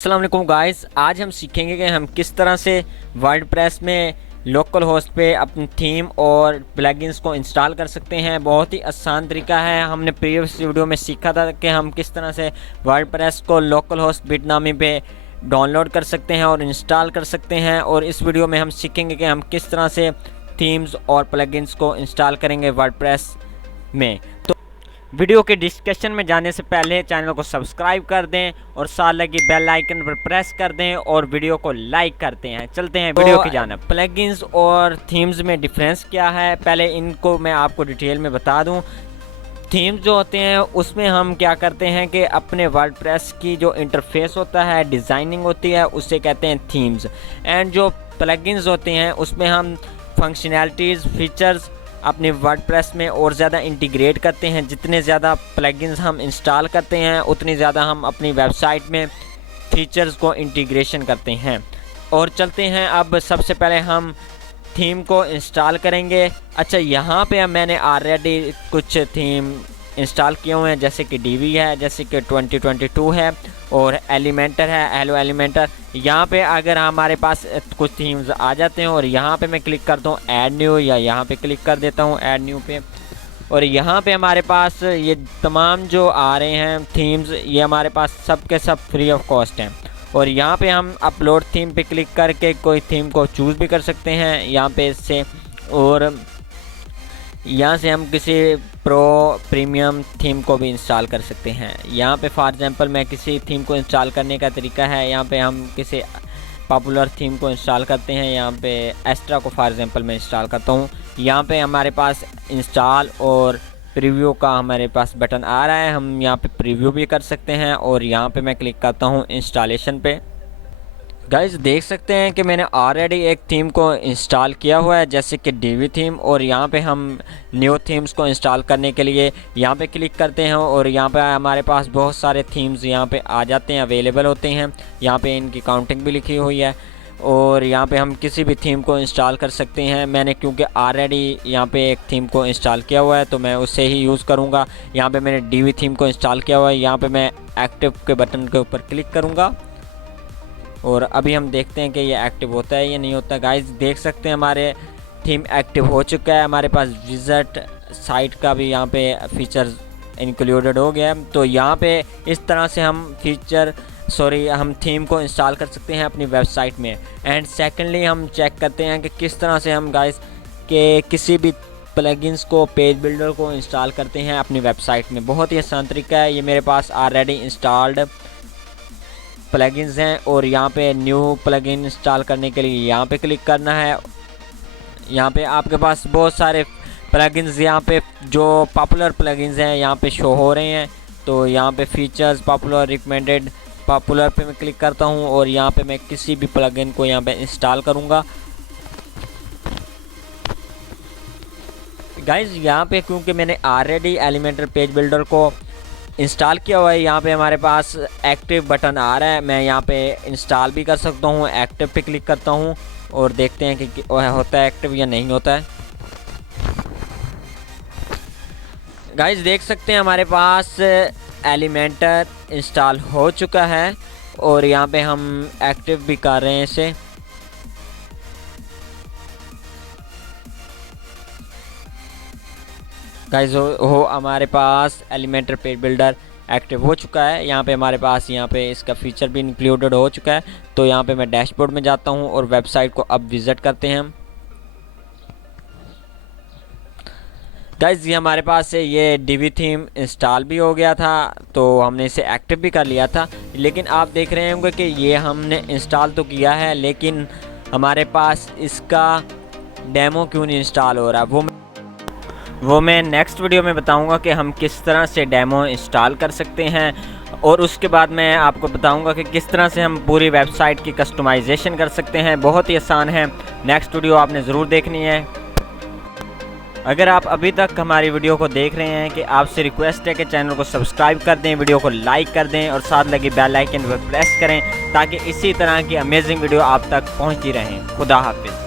अस्सलाम वालेकुम गाइस, आज हम सीखेंगे कि हम किस तरह से वर्डप्रेस में लोकल होस्ट पे अपनी थीम और प्लगइन्स को इंस्टॉल कर सकते हैं। बहुत ही आसान तरीका है। हमने प्रीवियस वीडियो में सीखा था कि हम किस तरह से वर्डप्रेस को लोकल होस्ट बिटनामी पे डाउनलोड कर सकते हैं और इंस्टॉल कर सकते हैं। और इस वीडियो में हम सीखेंगे कि हम किस तरह से थीम्स और प्लगइन्स को इंस्टॉल करेंगे वर्डप्रेस में। तो वीडियो के डिस्कशन में जाने से पहले चैनल को सब्सक्राइब कर दें और साथ लगी बेल आइकन पर प्रेस कर दें और वीडियो को लाइक करते हैं। चलते हैं वीडियो की जानिब। प्लगइन्स और थीम्स में डिफरेंस क्या है, पहले इनको मैं आपको डिटेल में बता दूं। थीम्स जो होते हैं उसमें हम क्या करते हैं कि अपने वर्डप्रेस की जो इंटरफेस होता है, डिज़ाइनिंग होती है, उसे कहते हैं थीम्स। एंड जो प्लगइन्स होते हैं उसमें हम फंक्शनैलिटीज़, फीचर्स अपने वर्डप्रेस में और ज़्यादा इंटीग्रेट करते हैं। जितने ज़्यादा प्लगइन्स हम इंस्टॉल करते हैं उतनी ज़्यादा हम अपनी वेबसाइट में फीचर्स को इंटीग्रेशन करते हैं। और चलते हैं, अब सबसे पहले हम थीम को इंस्टॉल करेंगे। अच्छा, यहाँ पे मैंने ऑलरेडी कुछ थीम इंस्टॉल किए हुए हैं, जैसे कि डीवी है, जैसे कि 2022 है और एलिमेंटर है, हेलो एलिमेंटर। यहाँ पे अगर हमारे पास कुछ थीम्स आ जाते हैं और यहाँ पे मैं क्लिक करता हूँ ऐड न्यू, या यहाँ पे क्लिक कर देता हूँ ऐड न्यू पे, और यहाँ पे हमारे पास ये तमाम जो आ रहे हैं थीम्स, ये हमारे पास सब के सब फ्री ऑफ कॉस्ट हैं। और यहाँ पे हम अपलोड थीम पे क्लिक करके कोई थीम को चूज़ भी कर सकते हैं यहाँ पे इससे, और यहाँ से हम किसी प्रीमियम थीम को भी इंस्टॉल कर सकते हैं। यहाँ पे फॉर एग्जांपल मैं किसी थीम को इंस्टॉल करने का तरीका है, यहाँ पे हम किसी पॉपुलर थीम को इंस्टॉल करते हैं। यहाँ पे एस्ट्रा को फॉर एग्जांपल मैं इंस्टॉल करता हूँ। यहाँ पे हमारे पास इंस्टॉल और प्रीव्यू का हमारे पास बटन आ रहा है, हम यहाँ पे प्रीव्यू भी कर सकते हैं। और यहाँ पे मैं क्लिक करता हूँ इंस्टॉलेशन पे। गाइस देख सकते हैं कि मैंने ऑलरेडी एक थीम को इंस्टॉल किया हुआ है, जैसे कि डीवी थीम। और यहाँ पे हम न्यू थीम्स को इंस्टॉल करने के लिए यहाँ पे क्लिक करते हैं और यहाँ पे हमारे पास बहुत सारे थीम्स यहाँ पे आ जाते हैं, अवेलेबल होते हैं। यहाँ पे इनकी काउंटिंग भी लिखी हुई है और यहाँ पे हम किसी भी थीम को इंस्टॉल कर सकते हैं। मैंने क्योंकि ऑलरेडी यहाँ पे एक थीम को इंस्टॉल किया हुआ है तो मैं उससे ही यूज़ करूँगा। यहाँ पे मैंने डीवी थीम को इंस्टॉल किया हुआ है, यहाँ पे मैं एक्टिव के बटन के ऊपर क्लिक करूँगा और अभी हम देखते हैं कि ये एक्टिव होता है या नहीं होता। गाइस देख सकते हैं हमारे थीम एक्टिव हो चुका है। हमारे पास विजिट साइट का भी यहाँ पे फीचर इंक्लूडेड हो गया है। तो यहाँ पे इस तरह से हम थीम को इंस्टॉल कर सकते हैं अपनी वेबसाइट में। एंड सेकेंडली हम चेक करते हैं कि किस तरह से हम गाइस के किसी भी प्लगइन्स को, पेज बिल्डर को इंस्टॉल करते हैं अपनी वेबसाइट में। बहुत ही आसान तरीका है। ये मेरे पास ऑलरेडी इंस्टॉल्ड प्लगइन्स हैं और यहाँ पे न्यू प्लगइन इंस्टॉल करने के लिए यहाँ पे क्लिक करना है। यहाँ पे आपके पास बहुत सारे प्लगइन्स, यहाँ पे जो पॉपुलर प्लगइन्स हैं यहाँ पे शो हो रहे हैं। तो यहाँ पे फीचर्स, पॉपुलर, रिकमेंडेड, पॉपुलर पे मैं क्लिक करता हूँ और यहाँ पे मैं किसी भी प्लगइन को यहाँ पे इंस्टॉल करूँगा। गाइज यहाँ पे क्योंकि मैंने ऑलरेडी एलिमेंटर पेज बिल्डर को इंस्टॉल किया हुआ है, यहाँ पे हमारे पास एक्टिव बटन आ रहा है। मैं यहाँ पे इंस्टॉल भी कर सकता हूँ, एक्टिव पे क्लिक करता हूँ और देखते हैं कि होता है एक्टिव या नहीं होता है। गाइस देख सकते हैं हमारे पास एलिमेंटर इंस्टॉल हो चुका है और यहाँ पे हम एक्टिव भी कर रहे हैं इसे। गाइस हो हमारे पास एलिमेंटर पेज बिल्डर एक्टिव हो चुका है। यहाँ पे हमारे पास यहाँ पे इसका फीचर भी इंक्लूडेड हो चुका है। तो यहाँ पे मैं डैशबोर्ड में जाता हूँ और वेबसाइट को अब विज़िट करते हैं हम। गाइस ये हमारे पास ये डीवी थीम इंस्टॉल भी हो गया था, तो हमने इसे एक्टिव भी कर लिया था। लेकिन आप देख रहे होंगे कि ये हमने इंस्टॉल तो किया है लेकिन हमारे पास इसका डेमो क्यों नहीं इंस्टॉल हो रहा, वो मैं नेक्स्ट वीडियो में बताऊंगा कि हम किस तरह से डेमो इंस्टॉल कर सकते हैं। और उसके बाद मैं आपको बताऊंगा कि किस तरह से हम पूरी वेबसाइट की कस्टमाइजेशन कर सकते हैं। बहुत ही आसान है। नेक्स्ट वीडियो आपने ज़रूर देखनी है। अगर आप अभी तक हमारी वीडियो को देख रहे हैं कि आपसे रिक्वेस्ट है कि चैनल को सब्सक्राइब कर दें, वीडियो को लाइक कर दें और साथ लगी बेल आइकन पर प्रेस करें ताकि इसी तरह की अमेजिंग वीडियो आप तक पहुँचती रहें। खुदा हाफिज़।